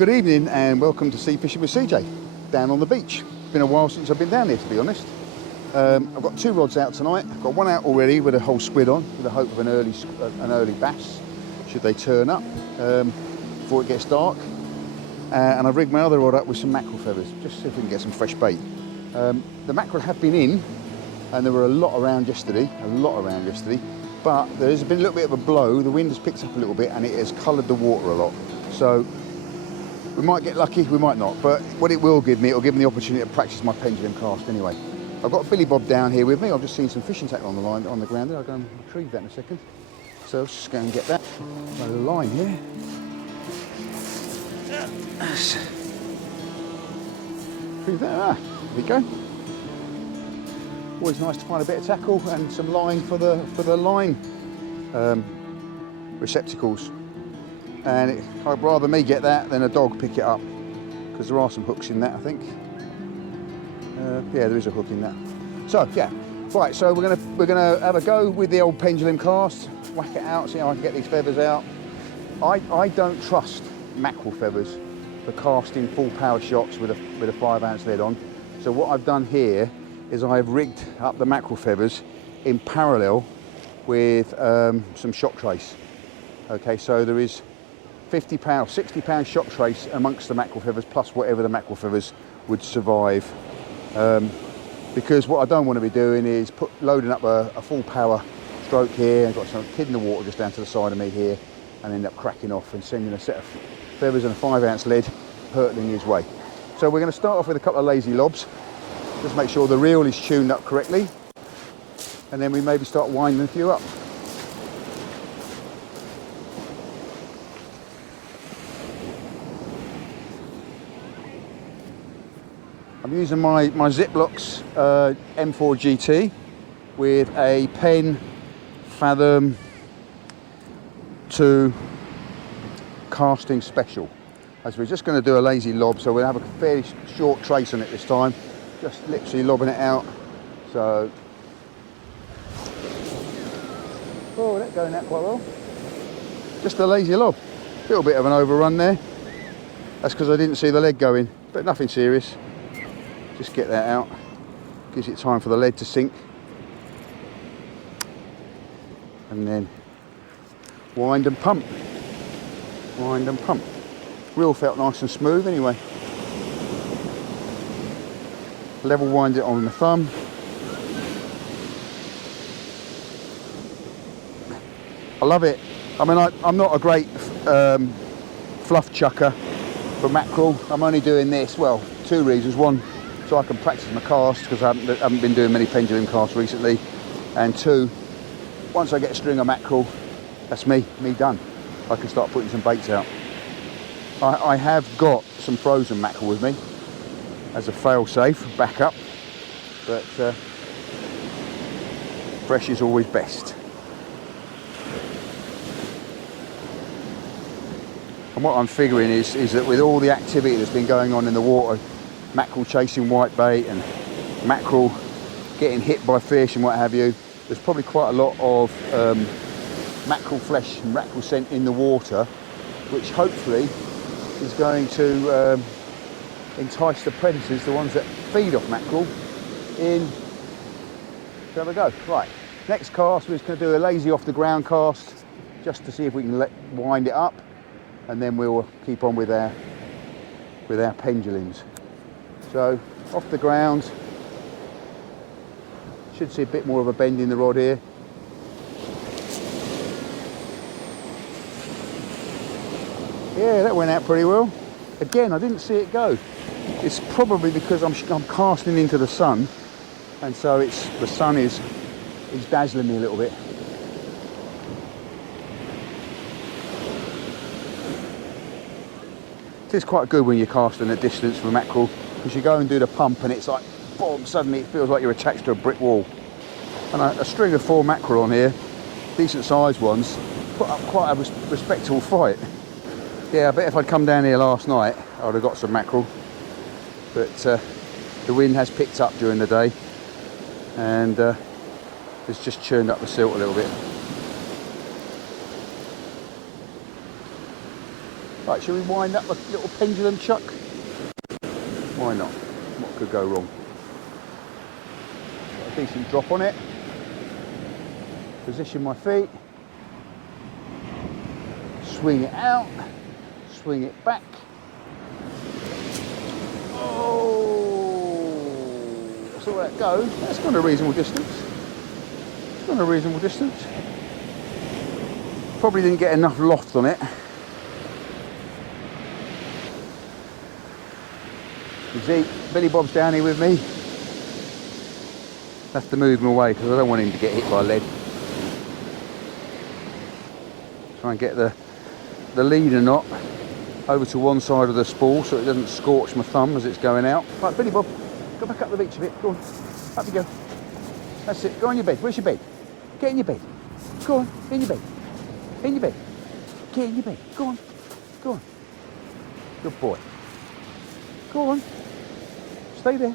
Good evening and welcome to Sea Fishing with CJ down on the beach. It's been a while since I've been down here, to be honest. I've got two rods out tonight. I've got one out already with a whole squid on, with the hope of an early bass, should they turn up before it gets dark. And I've rigged my other rod up with some mackerel feathers, just to see if we can get some fresh bait. The mackerel have been in, and there were a lot around yesterday, but there's been a little bit of a blow. The wind has picked up a little bit and it has coloured the water a lot. So we might get lucky, we might not, but what it will give me, it'll give me the opportunity to practice my pendulum cast anyway. I've got a Billy Bob down here with me. I've just seen some fishing tackle on the line, on the ground there. I'll go and retrieve that in a second. So let's just go and get that. Got a line here. Retrieve that. There we go. Always nice to find a bit of tackle and some line for the line receptacles. And I'd rather me get that than a dog pick it up, because there are some hooks in that, I think. Yeah, there is a hook in that. So yeah, right. So we're gonna have a go with the old pendulum cast. Whack it out, see how I can get these feathers out. I don't trust mackerel feathers for casting full power shots with a 5-ounce lead on. So what I've done here is I've rigged up the mackerel feathers in parallel with some shock trace. Okay, so there is 50 pound, 60 pound shock trace amongst the mackerel feathers, plus whatever the mackerel feathers would survive. Because what I don't want to be doing is loading up a full power stroke here, and got some kid in the water just down to the side of me here, and end up cracking off and sending a set of feathers and a 5-ounce lead hurtling his way. So we're going to start off with a couple of lazy lobs. Just make sure the reel is tuned up correctly, and then we maybe start winding a few up. I'm using my Ziplocs M4 GT with a Penn Fathom 2 casting special. As we're just going to do a lazy lob, so we'll have a fairly short trace on it this time. Just literally lobbing it out. So, oh, that's going out quite well. Just a lazy lob. Little bit of an overrun there. That's because I didn't see the lead going, but nothing serious. Just get that out. Gives it time for the lead to sink. And then wind and pump. Wind and pump. Reel felt nice and smooth anyway. Level wind it on the thumb. I love it. I mean, I'm not a great fluff chucker for mackerel. I'm only doing this, well, two reasons. One, so I can practice my cast, because I haven't been doing many pendulum casts recently. And two, once I get a string of mackerel, that's me done. I can start putting some baits out. I have got some frozen mackerel with me as a fail-safe backup, but fresh is always best. And what I'm figuring is that with all the activity that's been going on in the water, mackerel chasing whitebait and mackerel getting hit by fish and what have you, there's probably quite a lot of mackerel flesh and mackerel scent in the water, which hopefully is going to entice the predators, the ones that feed off mackerel, in. There we go. Right, next cast we're just going to do a lazy off the ground cast, just to see if we can wind it up, and then we'll keep on with our pendulums. So off the ground, should see a bit more of a bend in the rod here. Yeah, that went out pretty well. Again, I didn't see it go. It's probably because I'm casting into the sun, and so the sun is dazzling me a little bit. It is quite good when you're casting a distance for mackerel, because you go and do the pump and it's like, boom, suddenly it feels like you're attached to a brick wall. And a string of 4 mackerel on here, decent sized ones, put up quite a respectable fight. Yeah, I bet if I'd come down here last night, I would have got some mackerel. But the wind has picked up during the day, and it's just churned up the silt a little bit. Right, shall we wind up a little pendulum chuck? Why not? What could go wrong? Got a decent drop on it. Position my feet. Swing it out. Swing it back. Oh! So that goes. That's gone a reasonable distance. It's gone a reasonable distance. Probably didn't get enough loft on it. See, Billy Bob's down here with me. Have to move him away because I don't want him to get hit by lead. Try and get the leader knot over to one side of the spool so it doesn't scorch my thumb as it's going out. Right, Billy Bob, go back up the beach a bit. Go on, up you go. That's it. Go on your bed. Where's your bed? Get in your bed. Go on, in your bed. In your bed. Get in your bed. Go on. Go on. Good boy. Go on. Stay there.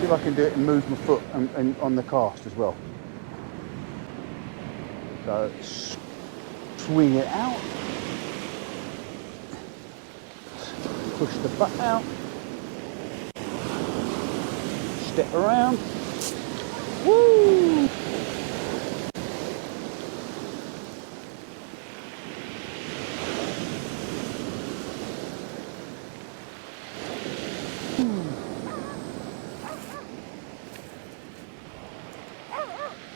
See if I can do it and move my foot and on the cast as well. So swing it out. Push the butt out. Step around. Woo!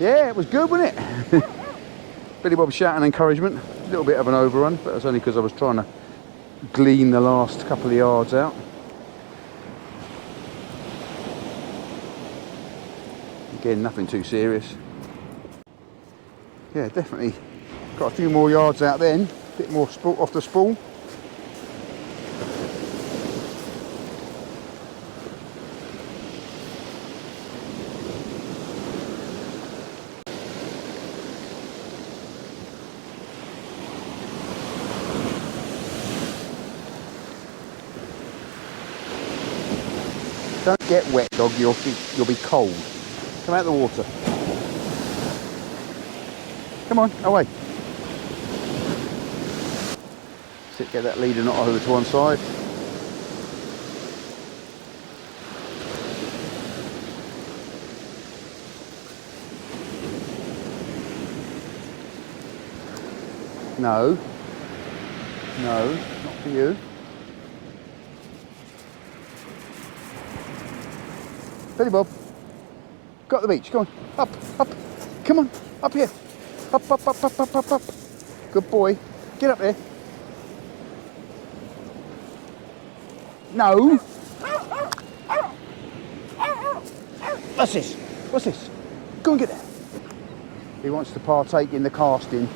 Yeah, it was good, wasn't it? Billy Bob shouting encouragement. A little bit of an overrun, but that's only because I was trying to glean the last couple of yards out. Again, nothing too serious. Yeah, definitely got a few more yards out then. A bit more off the spool. Don't get wet, dog, you'll be cold. Come out of the water. Come on, away. Sit, get that leader knot over to one side. No. No, not for you. Billy Bob, go up the beach, go on, up, come on, up here, up. Good boy, get up there. No. What's this? What's this? Go and get that. He wants to partake in the casting.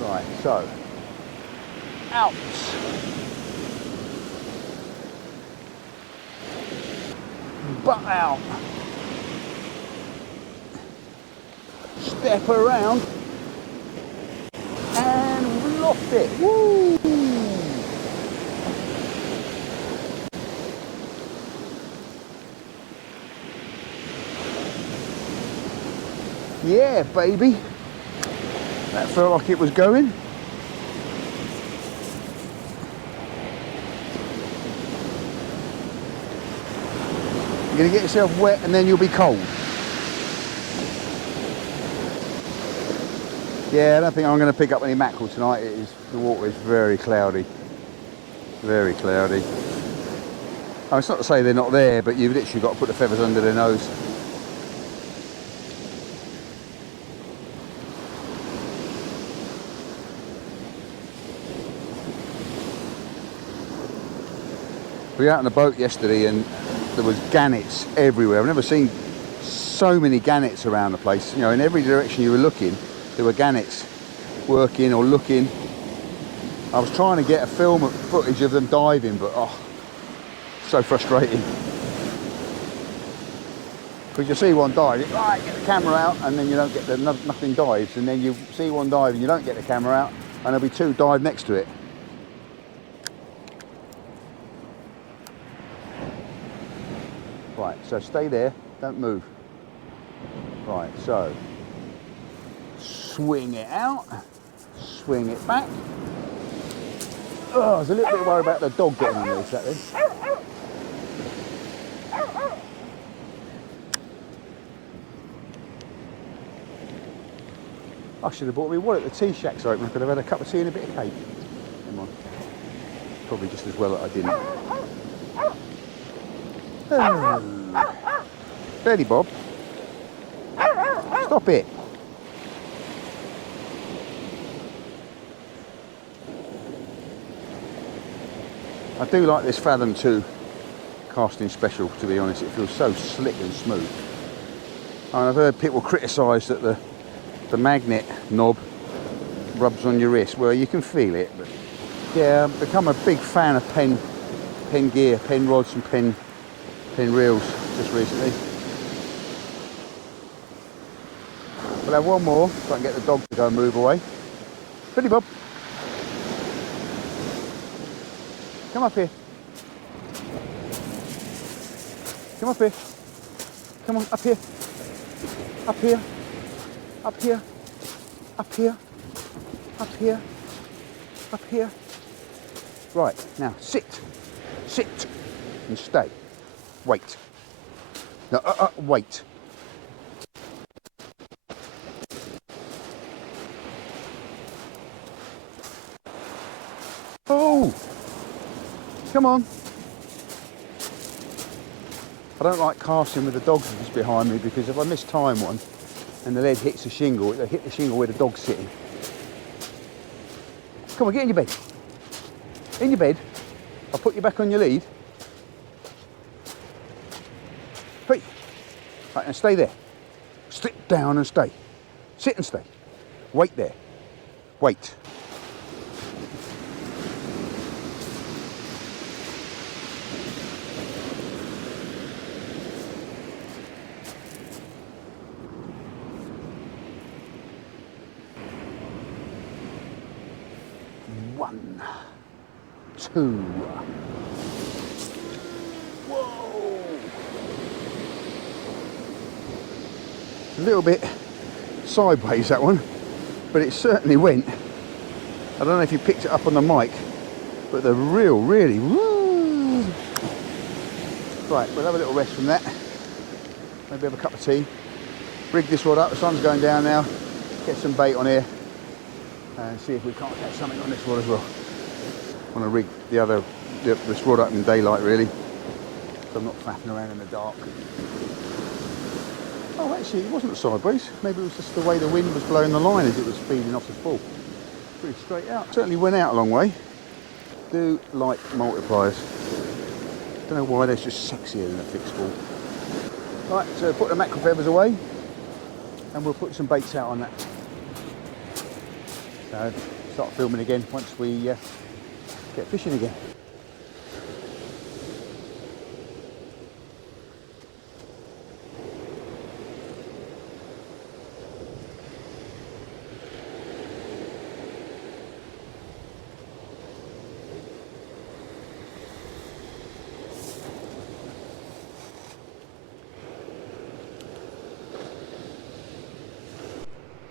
Right, so, out. Butt out. Step around. And loft it. Woo! Yeah, baby. That felt like it was going. You're going to get yourself wet and then you'll be cold. Yeah, I don't think I'm going to pick up any mackerel tonight. The water is very cloudy. Very cloudy. Oh, it's not to say they're not there, but you've literally got to put the feathers under their nose. We were out on the boat yesterday and there was gannets everywhere. I've never seen so many gannets around the place. You know, in every direction you were looking, there were gannets working or looking. I was trying to get a film footage of them diving, but oh, so frustrating. Because you see one dive, you right, get the camera out, and then you don't get nothing dives, and then you see one dive and you don't get the camera out, and there'll be two dive next to it. Right, so stay there, don't move. Right, so swing it out, swing it back. Oh, I was a little bit worried about the dog getting on there, is that then? I should have bought me wallet. The tea shack's open. I could have had a cup of tea and a bit of cake. Come on. Probably just as well that I didn't. Oh. Steady, Bob. Stop it. I do like this Fathom 2 casting special, to be honest. It feels so slick and smooth. And I've heard people criticise that the magnet knob rubs on your wrist. Well, you can feel it, but yeah, I've become a big fan of pen gear, pen rods and pen reels just recently. We'll have one more so I can get the dog to go and move away. Pretty Bob, come up here. Come up here. Come on, up here. Up here. Up here. Up here. Up here. Up here. Right, now sit. Sit and stay. Wait. No, wait. Oh! Come on. I don't like casting with the dogs just behind me, because if I mistime one and the lead hits the shingle, it'll hit the shingle where the dog's sitting. Come on, get in your bed. In your bed. I'll put you back on your lead. Hey. Right, and stay there. Sit down and stay. Sit and stay. Wait there. Wait. One, two. Whoa! A little bit sideways, that one, but it certainly went. I don't know if you picked it up on the mic, but the reel really, woo! Right, we'll have a little rest from that. Maybe have a cup of tea. Rig this rod up, the sun's going down now. Get some bait on here and see if we can't catch something on this rod as well. I want to rig this rod up in daylight, really, so I'm not flapping around in the dark. Oh, actually, it wasn't sideways. Maybe it was just the way the wind was blowing the line as it was feeding off the spool. Pretty straight out. Certainly went out a long way. Do like multipliers. Don't know why they're just sexier than a fixed spool. Right, so put the mackerel feathers away, and we'll put some baits out on that. So start filming again once we get fishing again.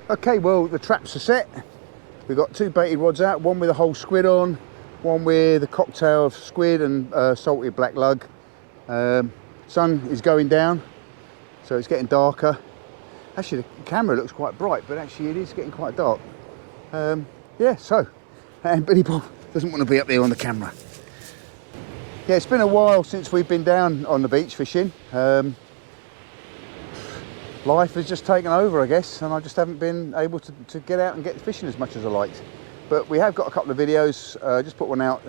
Okay, well, the traps are set. We've got two baited rods out, one with a whole squid on, one with a cocktail of squid and salted black lug. Sun is going down, so it's getting darker. Actually, the camera looks quite bright, but actually it is getting quite dark. Yeah, so, and Billy Bob doesn't want to be up there on the camera. Yeah, it's been a while since we've been down on the beach fishing. Life has just taken over, I guess, and I just haven't been able to get out and get fishing as much as I liked. But we have got a couple of videos. Just put one out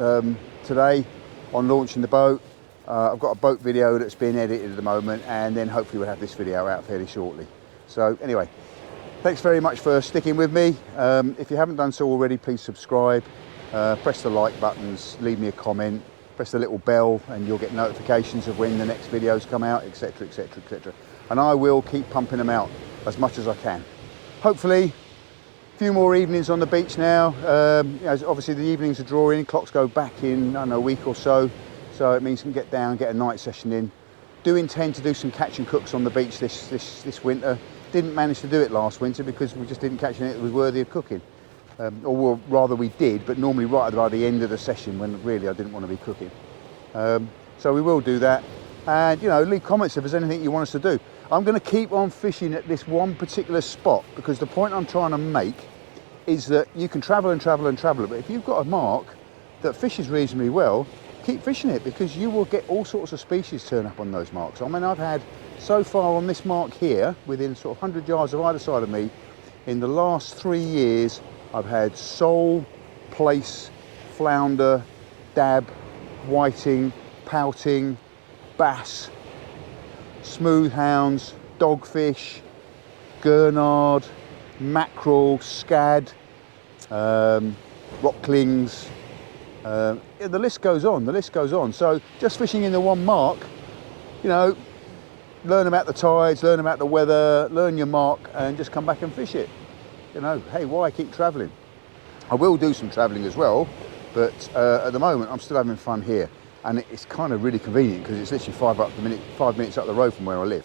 today on launching the boat. I've got a boat video that's being edited at the moment, and then hopefully we'll have this video out fairly shortly. So anyway, thanks very much for sticking with me. If you haven't done so already, please subscribe, press the like buttons, leave me a comment, press the little bell, and you'll get notifications of when the next videos come out, etc, etc, etc. and I will keep pumping them out as much as I can. Hopefully, a few more evenings on the beach now. You know, obviously the evenings are drawing, clocks go back in, I don't know, a week or so. So it means you can get down, get a night session in. Do intend to do some catch and cooks on the beach this winter. Didn't manage to do it last winter because we just didn't catch anything that was worthy of cooking. Or rather we did, but normally right by the end of the session when really I didn't want to be cooking. So we will do that. And you know, leave comments if there's anything you want us to do. I'm going to keep on fishing at this one particular spot because the point I'm trying to make is that you can travel and travel and travel, but if you've got a mark that fishes reasonably well, keep fishing it because you will get all sorts of species turn up on those marks. I mean, I've had so far on this mark here, within sort of 100 yards of either side of me, in the last 3 years, I've had sole, plaice, flounder, dab, whiting, pouting, bass, smooth hounds, dogfish, gurnard, mackerel, scad, rocklings. The list goes on, the list goes on. So just fishing in the one mark, you know, learn about the tides, learn about the weather, learn your mark and just come back and fish it. You know, hey, why keep travelling? I will do some travelling as well, but at the moment I'm still having fun here. And it's kind of really convenient because it's literally 5 minutes up the road from where I live.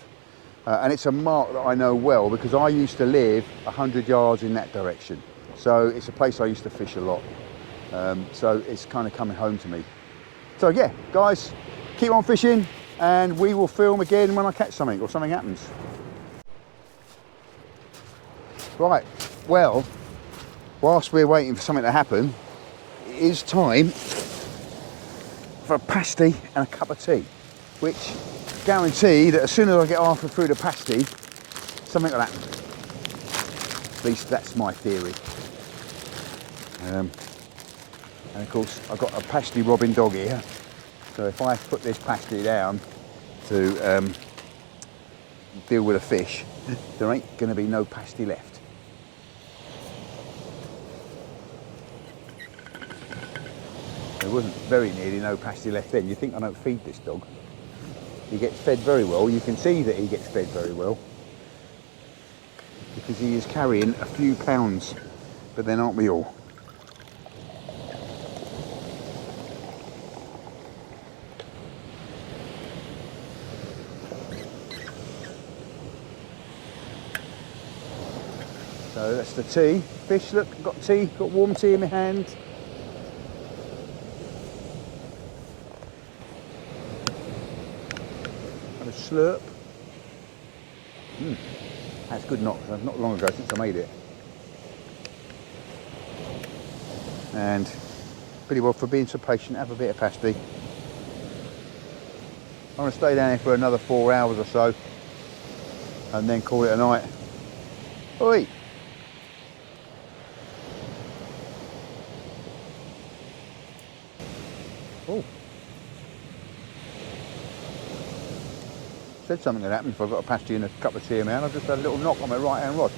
And it's a mark that I know well because I used to live 100 yards in that direction. So it's a place I used to fish a lot. So it's kind of coming home to me. So yeah, guys, keep on fishing and we will film again when I catch something or something happens. Right, well, whilst we're waiting for something to happen, it is time for a pasty and a cup of tea, which guarantee that as soon as I get halfway through the pasty, something will happen. At least that's my theory. And of course, I've got a pasty robbing dog here, so if I put this pasty down to deal with a fish, there ain't going to be no pasty left. There wasn't very nearly no pasty left then. You think I don't feed this dog? He gets fed very well. You can see that he gets fed very well because he is carrying a few pounds, but then aren't we all? So that's the tea. Fish, look, got tea, got warm tea in my hand. Have a slurp. That's good not long ago since I made it. And pretty well for being so patient, have a bit of pasty. I'm going to stay down here for another 4 hours or so and then call it a night. Oi! Oh. Said something would happen if I've got a pasty and a cup of tea in my hand. I've just had a little knock on my right hand rod.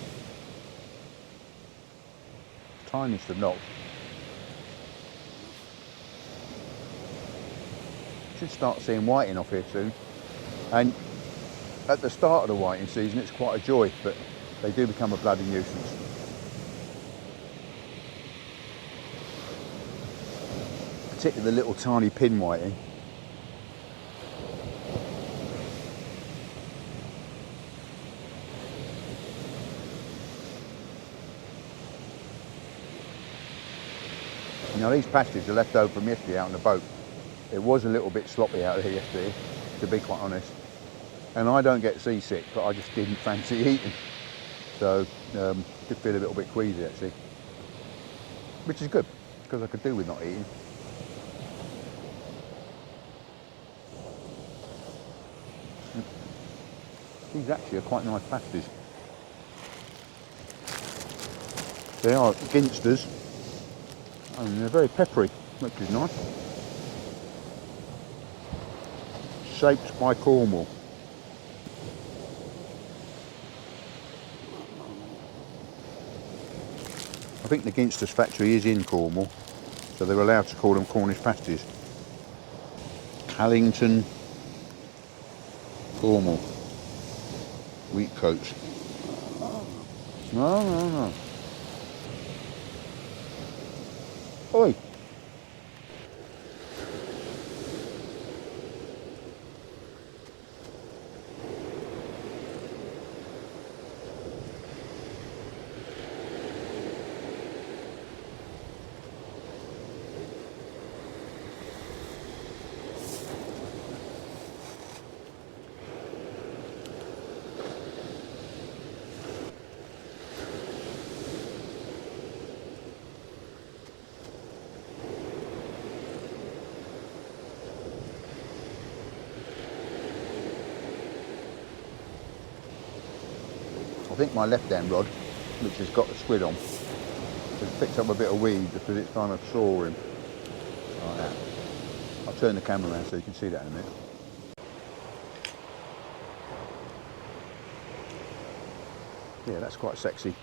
Tiniest of knocks. Should start seeing whiting off here soon. And at the start of the whiting season it's quite a joy, but they do become a bloody nuisance. Particularly the little tiny pin whiting. Now these pasties are left over from yesterday out on the boat. It was a little bit sloppy out here yesterday, to be quite honest. And I don't get seasick, but I just didn't fancy eating. So, did feel a little bit queasy actually. Which is good, because I could do with not eating. These actually are quite nice pasties. They are ginsters, and they're very peppery, which is nice. Shaped by Cornwall. I think the Ginsters factory is in Cornwall, so they're allowed to call them Cornish pasties. Callington, Cornwall. Wheat coats. No, no, no. Oi. I think my left hand rod, which has got the squid on, has picked up a bit of weed because it's kind of soaring like that. I'll turn the camera around so you can see that in a minute. Yeah, that's quite sexy.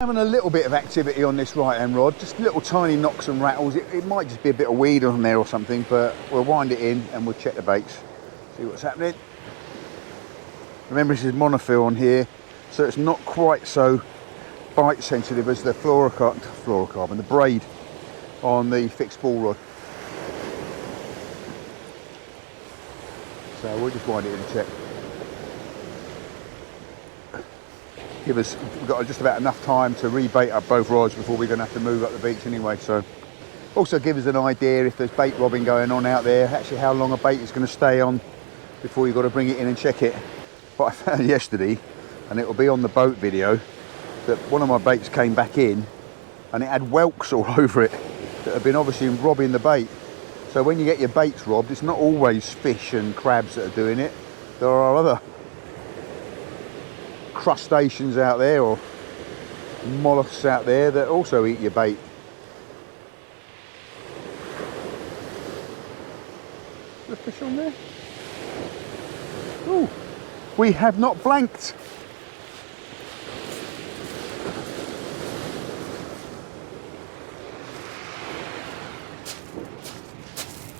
Having a little bit of activity on this right hand rod, just little tiny knocks and rattles. It might just be a bit of weed on there or something, but we'll wind it in and we'll check the baits, see what's happening. Remember, this is monofil on here, so it's not quite so bite sensitive as the fluorocarbon, the braid on the fixed ball rod. So we'll just wind it in and check. We've got just about enough time to rebait up both rods before we're going to have to move up the beach anyway. So also give us an idea if there's bait robbing going on out there, actually how long a bait is going to stay on before you've got to bring it in and check it. What I found yesterday, and it will be on the boat video, that one of my baits came back in and it had whelks all over it that have been obviously robbing the bait. So when you get your baits robbed, it's not always fish and crabs that are doing it. There are other crustaceans out there or mollusks out there that also eat your bait. Is there a fish on there? Oh, we have not blanked.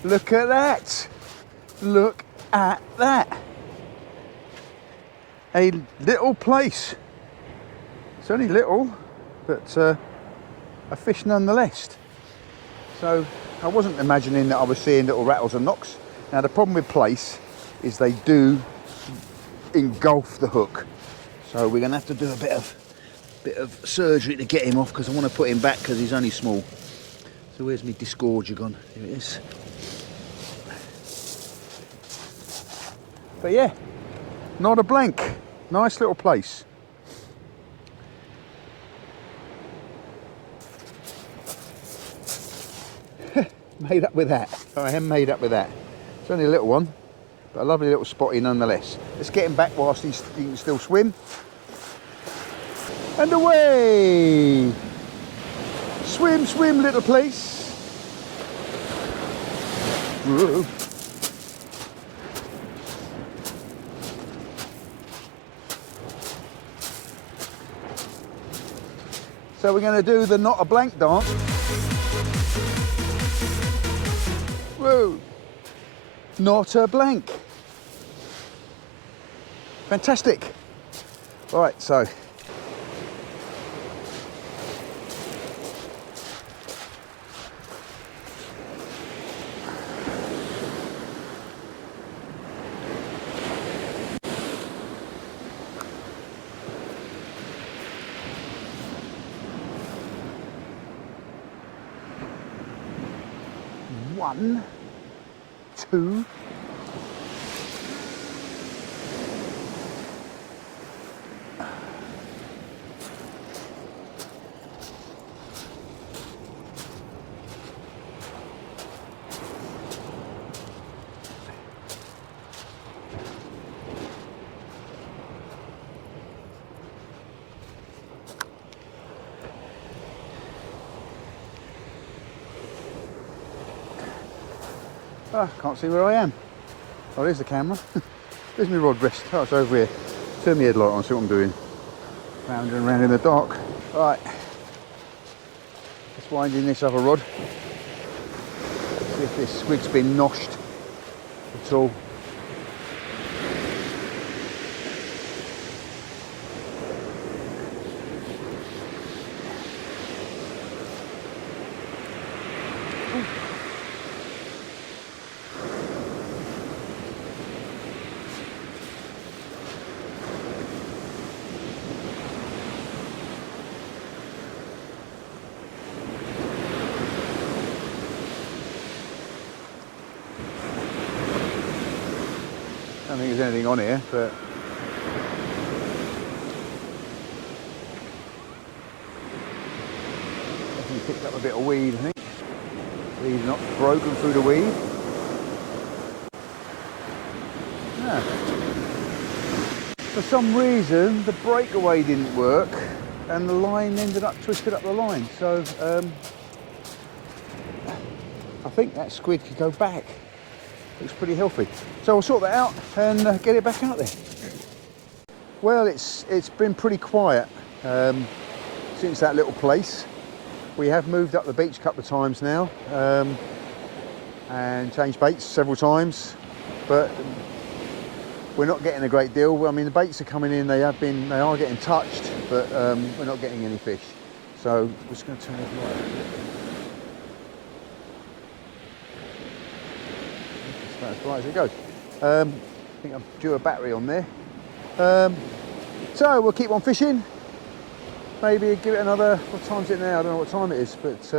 Look at that. Look at that. A little Plaice. It's only little, but a fish nonetheless. So I wasn't imagining that I was seeing little rattles and knocks. Now the problem with Plaice is they do engulf the hook. So we're gonna have to do a bit of surgery to get him off, because I want to put him back because he's only small. So where's my disgorger gone? Here it is. But yeah, not a blank. Nice little Plaice. Made up with that. I am made up with that. It's only a little one, but a lovely little spotty nonetheless. Let's get him back whilst he can still swim. And away! Swim, swim, little Plaice. Whoa. So we're going to do the not a blank dance. Whoa! Not a blank. Fantastic. All right, so. One, two, Ah, can't see where I am. Oh, there's the camera. There's my rod rest. Oh, it's over here. Turn my headlight on, see what I'm doing. Round and round in the dark. Right. Just winding this other rod. See if this squid's been noshed at all. I don't think there's anything on here, but definitely picked up a bit of weed, I think. Weed not broken through the weed. Yeah. For some reason, the breakaway didn't work, and the line ended up twisted up the line. So I think that squid could go back. Looks pretty healthy. So we'll sort that out and get it back out there. Well, it's been pretty quiet since that little place. We have moved up the beach a couple of times now and changed baits several times, but we're not getting a great deal. I mean, the baits are coming in, they are getting touched, but we're not getting any fish. So we're just going to turn it light. As bright as it goes. I think I've due a battery on there. So we'll keep on fishing. Maybe give it another, what time is it now? I don't know what time it is, but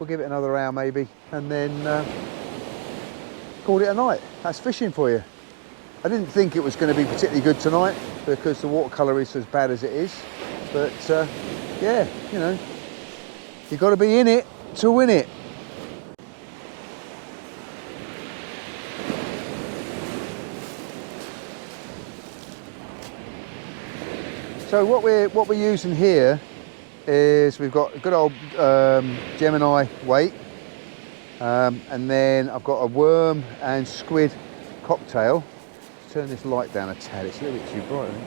we'll give it another hour maybe, and then call it a night. That's fishing for you. I didn't think it was going to be particularly good tonight because the watercolour is as bad as it is, but yeah, you know, you've got to be in it to win it. So what we're using here is we've got a good old Gemini weight, and then I've got a worm and squid cocktail. Let's turn this light down a tad, it's a little bit too bright, I think.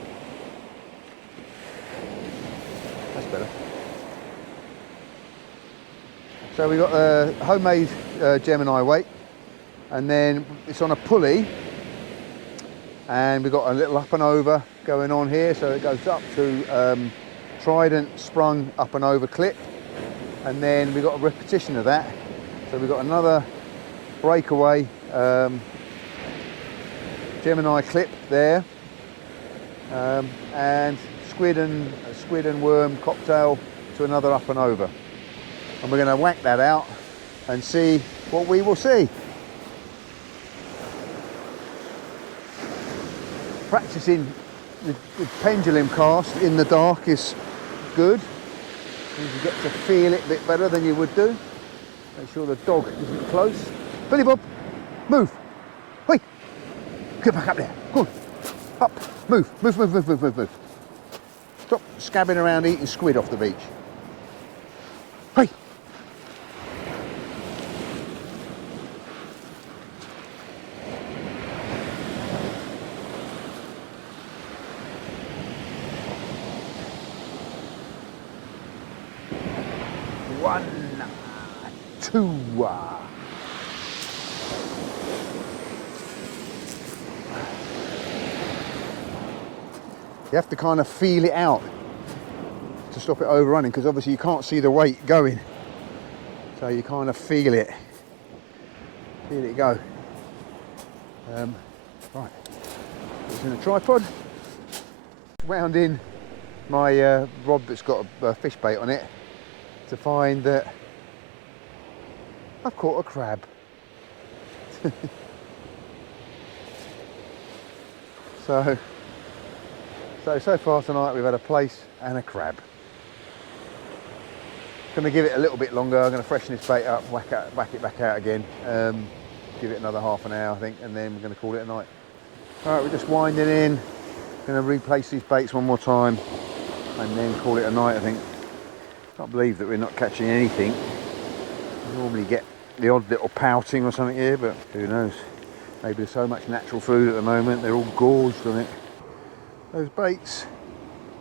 That's better. So we've got a homemade Gemini weight, and then it's on a pulley, and we've got a little up and over going on here, so it goes up to Trident sprung up and over clip, and then we've got a repetition of that. So we've got another breakaway Gemini clip there, and squid and worm cocktail to another up and over, and we're going to whack that out and see what we will see. Practicing the pendulum cast in the dark is good. You get to feel it a bit better than you would do. Make sure the dog isn't close. Billy Bob, move. Hey, get back up there. Go on. Up. Move. Move. Stop scabbing around eating squid off the beach. Hey. One, two. You have to kind of feel it out to stop it overrunning, because obviously you can't see the weight going. So you kind of feel it. Feel it go. Right. It's in a tripod. Wound in my rod that's got a fish bait on it, to find that I've caught a crab. So far tonight we've had a plaice and a crab. Going to give it a little bit longer. I'm going to freshen this bait up, whack it back out again, give it another half an hour I think, and then we're going to call it a night. Alright, we're just winding in, going to replace these baits one more time and then call it a night I think. Can't believe that we're not catching anything. We normally get the odd little pouting or something here, but who knows? Maybe there's so much natural food at the moment, they're all gorged on it. Those baits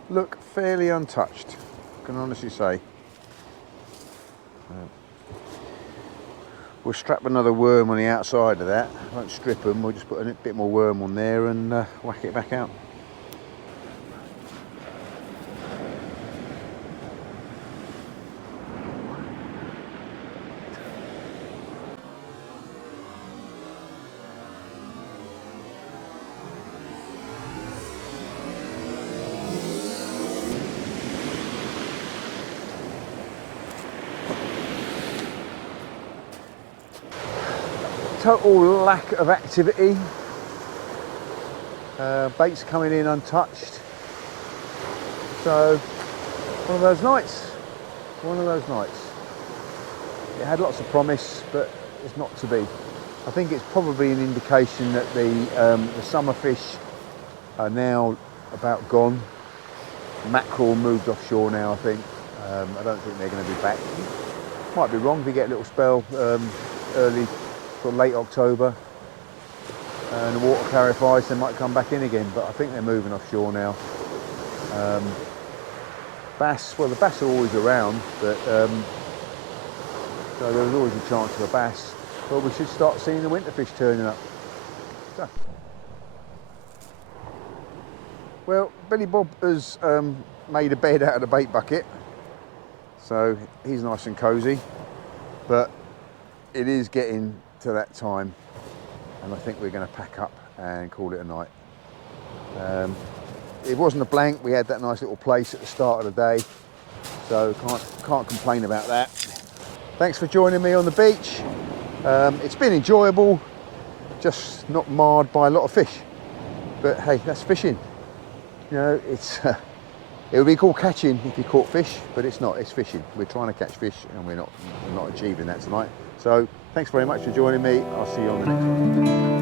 look fairly untouched, I can honestly say. We'll strap another worm on the outside of that. I won't strip them, we'll just put a bit more worm on there and whack it back out. Total lack of activity. Baits coming in untouched. So, one of those nights. One of those nights. It had lots of promise, but it's not to be. I think it's probably an indication that the summer fish are now about gone. Mackerel moved offshore now, I think. I don't think they're going to be back. Might be wrong if we get a little spell early, sort of late October, and the water clarifies, they might come back in again, but I think they're moving offshore now. Bass, well, the bass are always around, but so there's always a chance of a bass, but we should start seeing the winter fish turning up. So, well, Billy Bob has made a bed out of the bait bucket, so he's nice and cosy, but it is getting to that time, and I think we're going to pack up and call it a night. It wasn't a blank, we had that nice little place at the start of the day, so can't complain about that. Thanks for joining me on the beach. It's been enjoyable, just not marred by a lot of fish, but hey, that's fishing. You know, it would be called catching if you caught fish, but it's not, it's fishing. We're trying to catch fish and we're not achieving that tonight. So thanks very much for joining me. I'll see you on the next one.